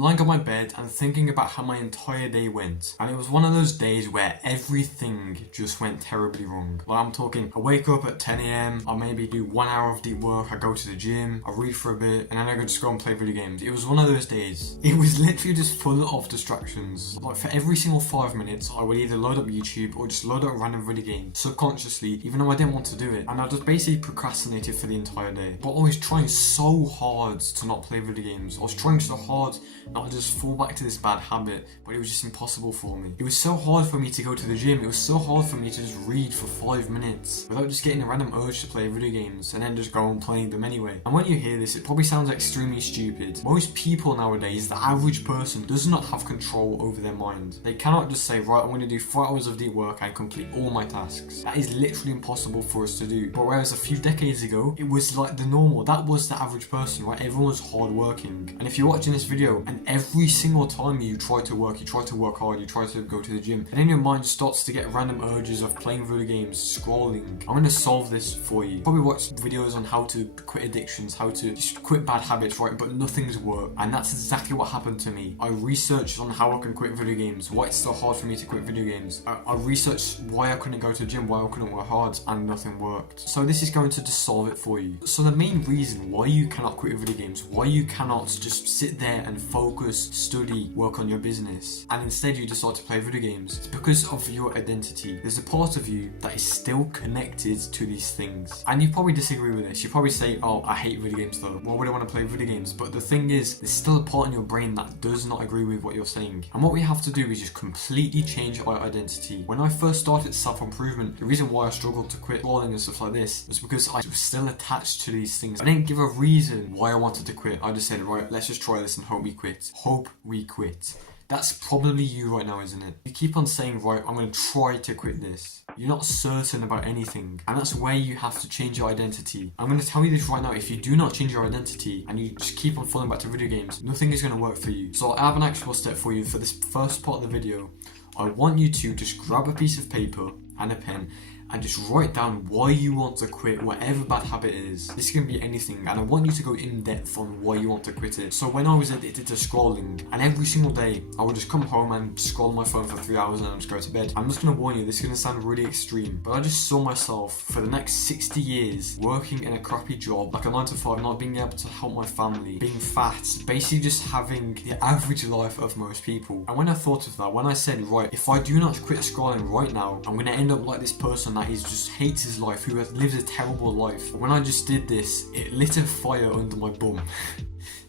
lying on my bed and thinking about how my entire day went. And it was one of those days where everything just went terribly wrong. Like, I'm talking, I wake up at 10 a.m, I maybe do 1 hour of deep work, I go to the gym, I read for a bit, and then I just go and play video games. It was one of those days. It was literally just full of distractions. Like, for every single 5 minutes, I would either load up YouTube or just load up a random video game, subconsciously, even though I didn't want to do it. And I just basically procrastinated for the entire day. But I was trying so hard to not play video games. I was trying so hard not to just fall back to this bad habit, but it was just impossible for me. It was so hard for me to go to the gym. It was so hard for me to just read for 5 minutes without just getting a random urge to play video games and then just go on playing them anyway. And when you hear this, it probably sounds extremely stupid. Most people nowadays, the average person, does not have control over their mind. They cannot just say, right, I'm going to do 4 hours of deep work and complete all my tasks. That is literally impossible for us to do. But whereas a few decades ago, it was like the normal. That was the average person, right? Everyone was hard working. And if you're watching this video and every single time you try to work hard, you try to go to the gym, and then your mind starts to get random urges of playing video games, scrolling, I'm going to solve this for you. Probably watch videos on how to quit addictions, how to just quit bad habits, right? But nothing's worked. And that's exactly what happened to me. I researched on how I can quit video games, why it's so hard for me to quit video games. I researched why I couldn't go to the gym, why I couldn't work hard, and nothing worked. So this is going to just solve it for you. So the main reason why you cannot quit video games, why you cannot just sit there and focus, study, work on your business, and instead you decide to play video games, it's because of your identity. There's a part of you that is still connected to these things. And you probably disagree with this. You probably say, oh, I hate video games though. Why would I want to play video games? But the thing is, there's still a part in your brain that does not agree with what you're saying. And what we have to do is just completely change our identity. When I first started self-improvement, the reason why I struggled to quit scrolling and stuff like this was because I was still attached to these things. I didn't give a reason why I wanted to quit. I just said, right, let's just try this and hope we quit. Hope we quit. That's probably you right now, isn't it? You keep on saying, right, I'm going to try to quit this. You're not certain about anything. And that's where you have to change your identity. I'm going to tell you this right now. If you do not change your identity and you just keep on falling back to video games, nothing is going to work for you. So I have an actual step for you for this first part of the video. I want you to just grab a piece of paper and a pen and just write down why you want to quit whatever bad habit it is. This can be anything, and I want you to go in depth on why you want to quit it. So when I was addicted to scrolling, and every single day I would just come home and scroll my phone for 3 hours and then just go to bed. I'm just going to warn you, this is going to sound really extreme, but I just saw myself for the next 60 years working in a crappy job, like a 9 to 5, not being able to help my family, being fat, basically just having the average life of most people. And when I thought of that, when I said, right, if I do not quit scrolling right now, I'm going to end up like this person that is just hates his life, who has lived a terrible life. When I just did this, it lit a fire under my bum.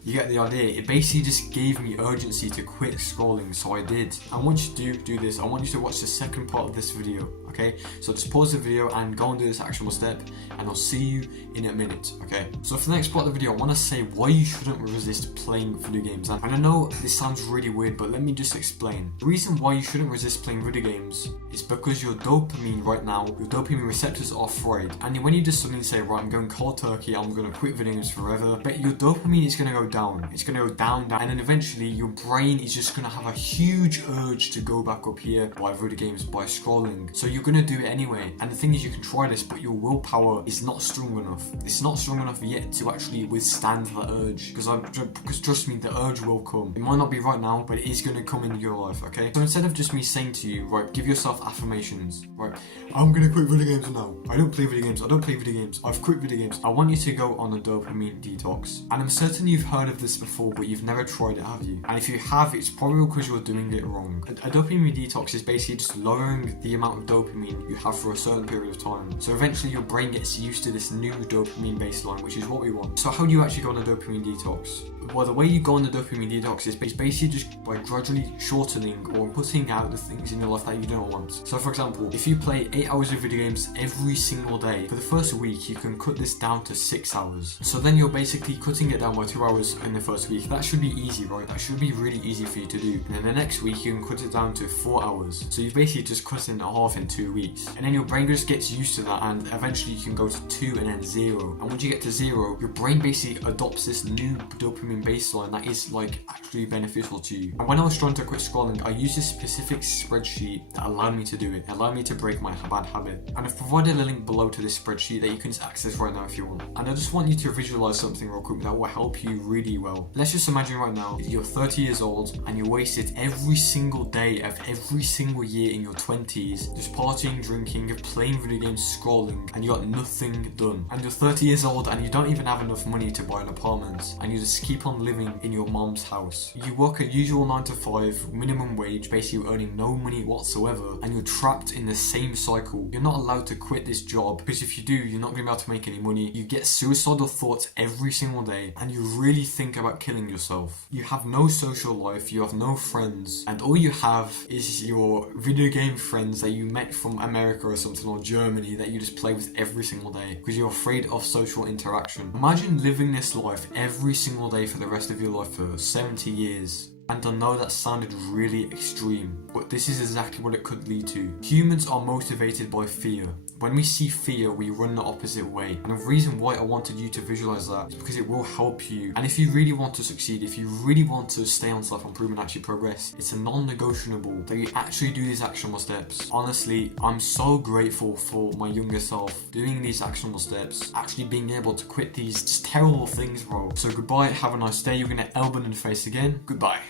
You get the idea. It basically just gave me urgency to quit scrolling, so I did. And once you do this, I want you to watch the second part of this video, okay? So just pause the video and go and do this actionable step, and I'll see you in a minute, okay? So for the next part of the video, I want to say why you shouldn't resist playing video games. And I know this sounds really weird, but let me just explain. The reason why you shouldn't resist playing video games is because your dopamine right now, your dopamine receptors are fried. And when you just suddenly say, right, I'm going cold turkey, I'm going to quit video games forever, but your dopamine is going to go down. It's going to go down, and then eventually your brain is just going to have a huge urge to go back up here by video games, by scrolling. So you're going to do it anyway. And the thing is, you can try this, but your willpower is not strong enough. It's not strong enough yet to actually withstand the urge. Because trust me, the urge will come. It might not be right now, but it is going to come in your life, okay? So instead of just me saying to you, right, give yourself affirmations, right? I'm going to quit video games now. I don't play video games. I don't play video games. I've quit video games. I want you to go on a dopamine detox. And I'm certain you've heard of this before, but you've never tried it, have you? And if you have, it's probably because you're doing it wrong. A dopamine detox is basically just lowering the amount of dopamine you have for a certain period of time. So eventually your brain gets used to this new dopamine baseline, which is what we want. So how do you actually go on a dopamine detox? Well, the way you go on the dopamine detox is basically just by gradually shortening or putting out the things in your life that you don't want. So for example, if you play 8 hours of video games every single day, for the first week you can cut this down to 6 hours. So then you're basically cutting it down by 2 hours in the first week. That should be easy, right? That should be really easy for you to do. And then the next week you can cut it down to 4 hours. So you've basically just cut it in half in 2 weeks. And then your brain just gets used to that, and eventually you can go to 2 and then 0. And once you get to 0, your brain basically adopts this new dopamine dopamine baseline that is like actually beneficial to you. And when I was trying to quit scrolling, I used a specific spreadsheet that allowed me to do it, allowed me to break my bad habit. And I've provided a link below to this spreadsheet that you can just access right now if you want. And I just want you to visualize something real quick that will help you really well. Let's just imagine right now you're 30 years old and you wasted every single day of every single year in your 20s just partying, drinking, playing video games, scrolling, and you got nothing done. And you're 30 years old and you don't even have enough money to buy an apartment, and you just keep on living in your mom's house. You work a usual 9 to 5 minimum wage, basically earning no money whatsoever, and you're trapped in the same cycle. You're not allowed to quit this job, because if you do, you're not going to be able to make any money. You get suicidal thoughts every single day, and you really think about killing yourself. You have no social life, you have no friends, and all you have is your video game friends that you met from America or something, or Germany, that you just play with every single day because you're afraid of social interaction. Imagine living this life every single day for the rest of your life for 70 years. And I know that sounded really extreme, but this is exactly what it could lead to. Humans are motivated by fear. When we see fear, we run the opposite way. And the reason why I wanted you to visualize that is because it will help you. And if you really want to succeed, if you really want to stay on self-improvement and actually progress, it's a non-negotiable that you actually do these actionable steps. Honestly, I'm so grateful for my younger self doing these actionable steps, actually being able to quit these just terrible things, bro. So goodbye, have a nice day. You're gonna elbow in the face again. Goodbye.